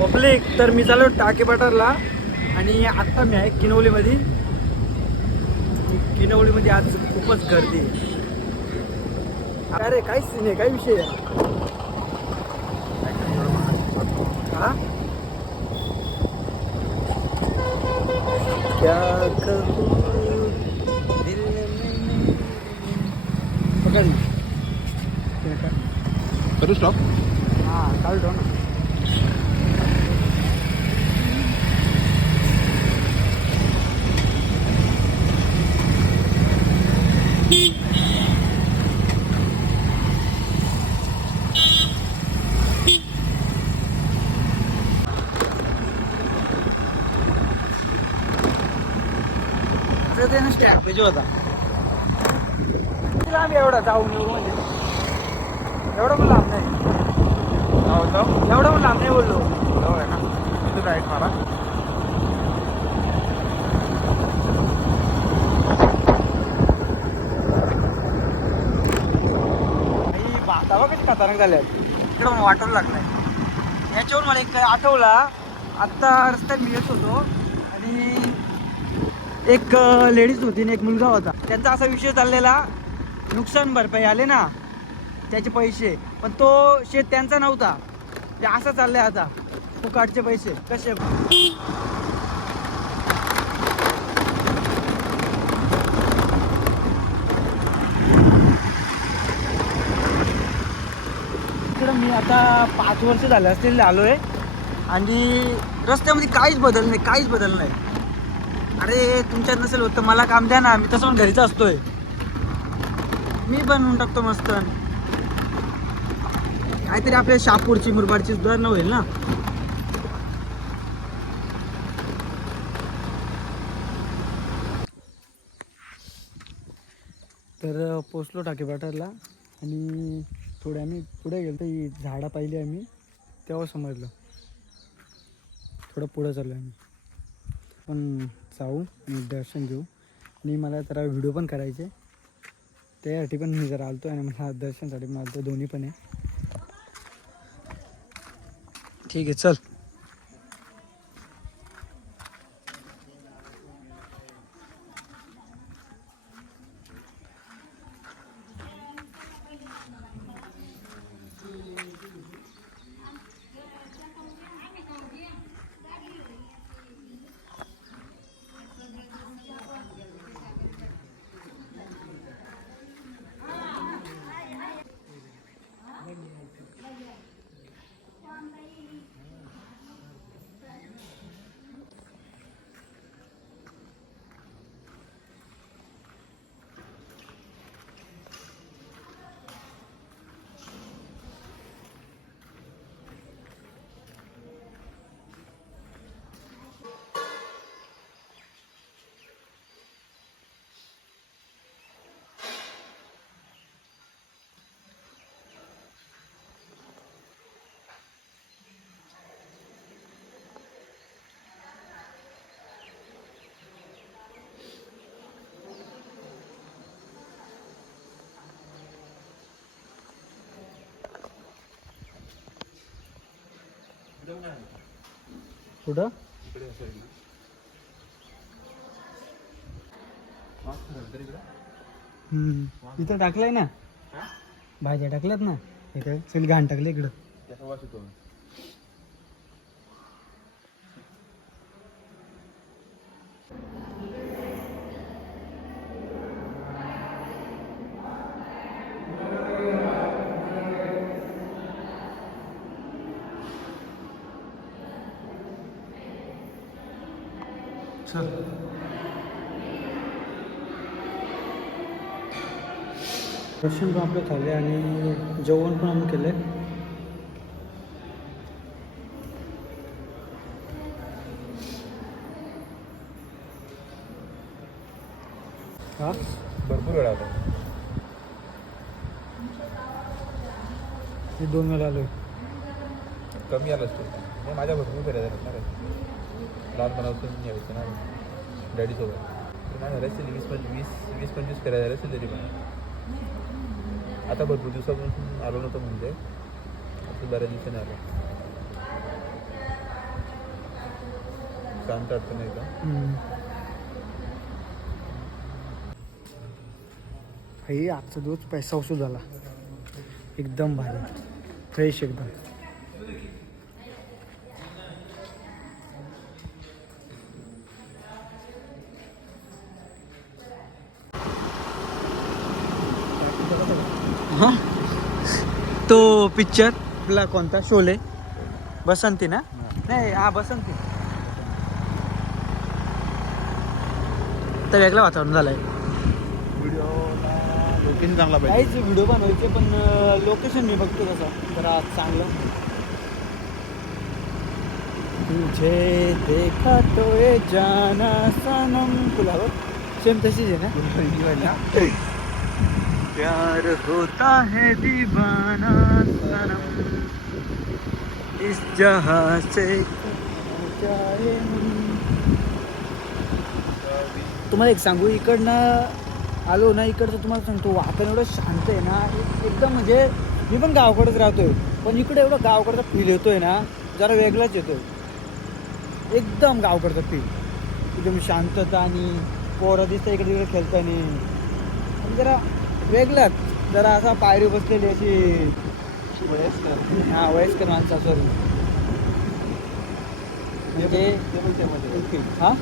Public तर मी चालू टाके बटारला आणि आत्ता मी आहे किनवलीमध्ये. किनवलीमध्ये आज खूपच गर्दी. अरे काय सीन आहे? काय विषय आहे? हा? कर. स्टॉप हा चालतो ना. असं ते स्टॅप पाहिजे होता लांब एवढा जाऊन येऊ म्हणजे. एवढं पण लांब नाही. जाऊ जाऊ एवढं पण लांब नाही बोललो. जाऊ आहे ना इथं राईट मारा भातावा कशी खतरनाक झाल्यात? इकडं वाटायला लागलाय. याच्यावर मला एक आठवला आत्ता रस्त्यात मी येत होतो आणि एक लेडीज होती आणि एक मुलगा होता. त्यांचा असा विषय चाललेला नुकसान भरपाई आले ना त्याचे पैसे. पण तो शेत त्यांचा नव्हता. ते असं चाललंय आता. फुकाटचे पैसे. कसे? मी आता पाच वर्ष झाले असतील आलो आहे आणि रस्त्यामध्ये काहीच बदल नाही काहीच बदल नाही. अरे तुमच्यात नसेल होत तर मला काम द्या ना. मी तसं पण घरीच असतोय. मी बनवून टाकतो मस्त. काहीतरी आपल्या शापूरची मुरबाडची सुधारणा होईल ना. तर पोचलो टाकेपाटाला आणि थोडे आम्ही पुढे गेलो ही झाडं पाहिली आम्ही. तेव्हा समजलं. थोडं पुढं चाललो आम्ही. पण जाऊ आणि दर्शन घेऊ. आणि मला जरा व्हिडिओ पण करायचे. त्यासाठी पण मी जरा आलतो आणि मला दर्शनसाठी मला आलतो दोन्ही पण आहे. ठीक आहे चल. कुठं? हम्म. इथं टाकलंय ना? भाज्या टाकल्यात ना? इथं. सगळी घाण टाकली इकडं. चल दर्शन पण आपलं झाले आणि जेवण पण आम्ही केलंय. हा? भरपूर वेळा होता मी दोन वेळा आलोय. कमी आलं असतो माझ्या भरपूर फेऱ्या झाल्यात रात रे लहानपणापासून यायचं ना डॅडीसोबत तर नाही झाले असेल वीस पंचवीस वीस वीस पंचवीस फेऱ्या झालं असेल तरी पण आता भरपूर दिवसापासून आलो नव्हतं म्हणजे असं बऱ्याच दिवसाने आलो शांत अडचण नाही का हे आजचा दिवस पैसा वसूल झाला एकदम भारी. फ्रेश एकदम. हा? तो पिक्चर आपला कोणता? शोले. बसंती ना? नाही हा बसंती. तर वेगळं वातावरण झालंय. व्हिडिओला लोकेशन चांगला पाहिजे. काहीच व्हिडिओ बनवायचे पण लोकेशन मी बघतो तसं. जरा चांगलं. तुझे देखा तो ये जाना सनम. तुला सेम तशीच आहे ना? प्यार होता है दीवाना सनम। इस जहां से तुम्हाला एक सांगू इकडनं आलो ना इकडचं तुम्हाला सांगतो वातावरण एवढं शांत आहे ना एक- एकदम म्हणजे मी पण गावाकडेच राहतोय पण इकडे एवढं गावाकडचा फील येतोय ना जरा वेगळाच येतोय. एकदम गावाकडचा फील एकदम शांतता आणि पोरं दिसतं इकडे तिकडे खेळताना जरा वेगळाच. जरा असा पायरी बसलेली अशी. हा वयस्कर माणसा सॉरी म्हणजे ते पण सेमच हा?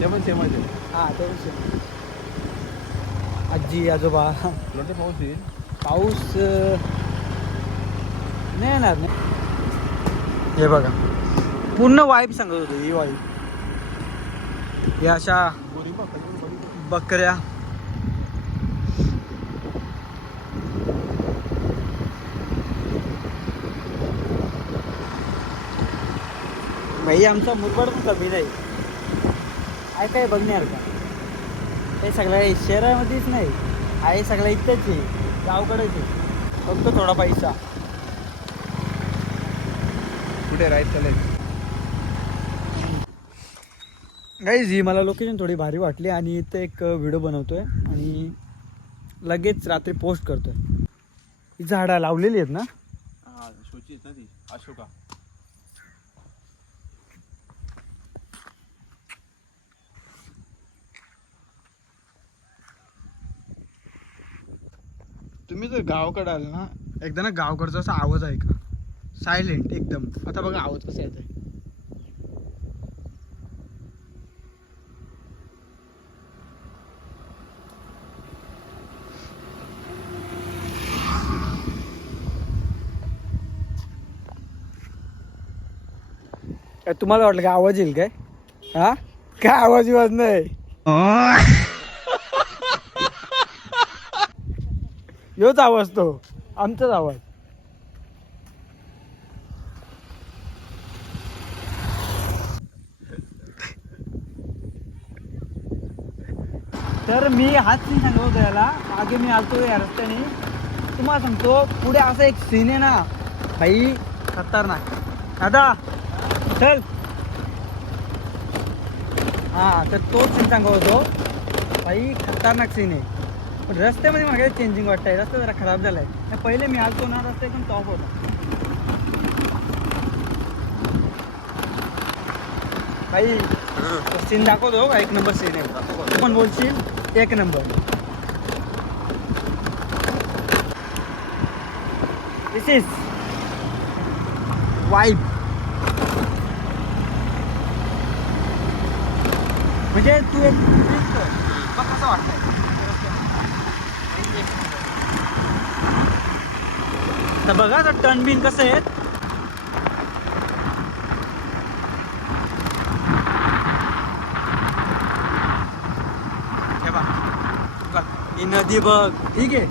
ते पण सेमच आहे हा ते विषय आजी आजोबा. तुला ते पाऊस येईल? पाऊस नाही येणार. नाही हे बघा. पूर्ण वाईब सांगत होतो ही वाईब या अशा. बकऱ्या. भाई आमचा मुरबाड पण कमी नाही. आहे काय बघण्यासारखं हे सगळं शहरामध्येच नाही. आहे सगळं इथंच आहे गावकडेच आहे. फक्त थोडा पैसा. कुठे राईट चालेल? गाईज ही मला लोकेशन थोडी भारी वाटली आणि इथं एक व्हिडिओ बनवतोय आणि लगेच रात्री पोस्ट करतोय. ही झाडं लावलेली आहेत ना? हा शोची आहेत ना ती. अशोका. तुम्ही जर गावाकडे आले ना एकदा ना गावाकडचा असा आवाज ऐका. सायलेंट एकदम. आता बघा आवाज कसा येत आहे तुम्हाला वाटलं का आवाज येईल काय? हा? काय आवाज विवाज नाही? ह्योच आवाज तो आमचाच आवाज. तर मी हाच सीन सांगत होतो याला मागे मी आलतो या रस्त्याने. तुम्हाला सांगतो पुढे असा एक सीन आहे ना भाई खतरनाक. दादा चल. हा तर तोच सीन सांगत होतो. भाई खतरनाक सीन आहे. पण रस्त्यामध्ये मला चेंजिंग चेंजिंग वाटतंय. रस्ता जरा खराब झालाय. आणि पहिले मी आलतो ना रस्ता एकदम टॉप होता. काही सीन दाखवतो का एक नंबर सीन आहे. तू पण बोलशील? एक नंबर दिस इज वाईब म्हणजे तू एक कसं वाटतंय. तर बघा तर टर्न बिन कसं आहेत. हे ही नदी बघ. ठीक आहे.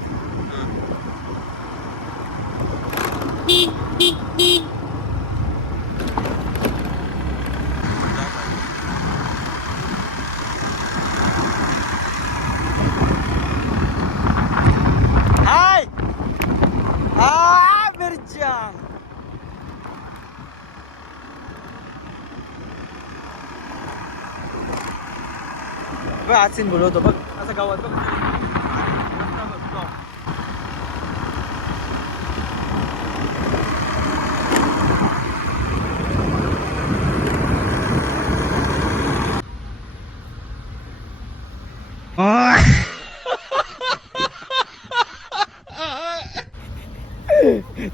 बघ आज सीन बोलवतो बघ असं गावात बघ.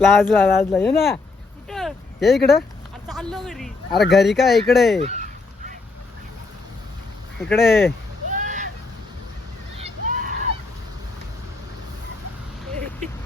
लाजला लाजला. ये ना. ये इकडे. अरे घरी. का इकडे. इकडे.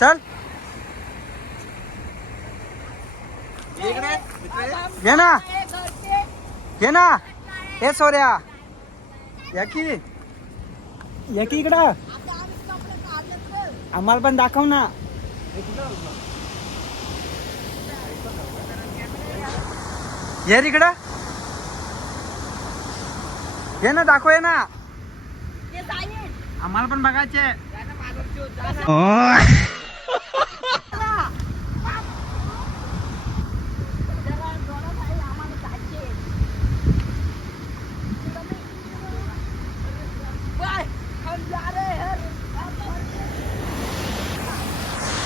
चल. घे ना. घे ना. हे सोऱ्या या की? या की इकडं? आम्हाला पण दाखव ना. ये इकडं. ये ना दाखव ये ना. आम्हाला पण बघायचे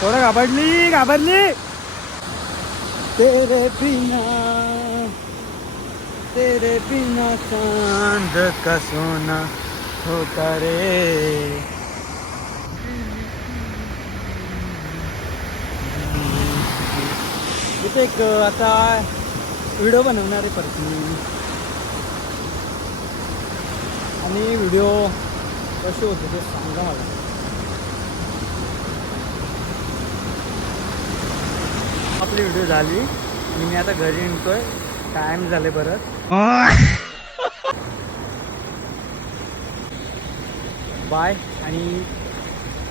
थोडं घाबरली घाबरली. तेरे बिना तेरे बिना चांद का सोना होता रे. इथे एक आता व्हिडिओ बनवणार आहे परत मी आणि व्हिडिओ कसे होते ते सांगा मला. आपली व्हिडिओ झाली. आणि मी आता घरी निघतोय टाइम झाले परत. बाय आणि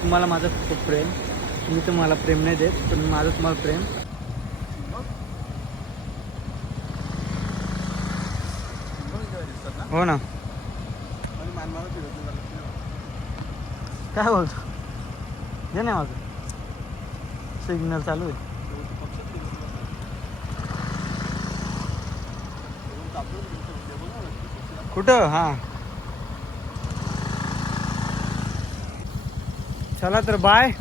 तुम्हाला माझं खूप प्रेम. मी तुम्हाला प्रेम नाही देत पण माझं तुम्हाला प्रेम. हो ना. काय बोलतो? हे नाही माझं. सिग्नल चालू आहे. कुठं? हां. चला तर बाय.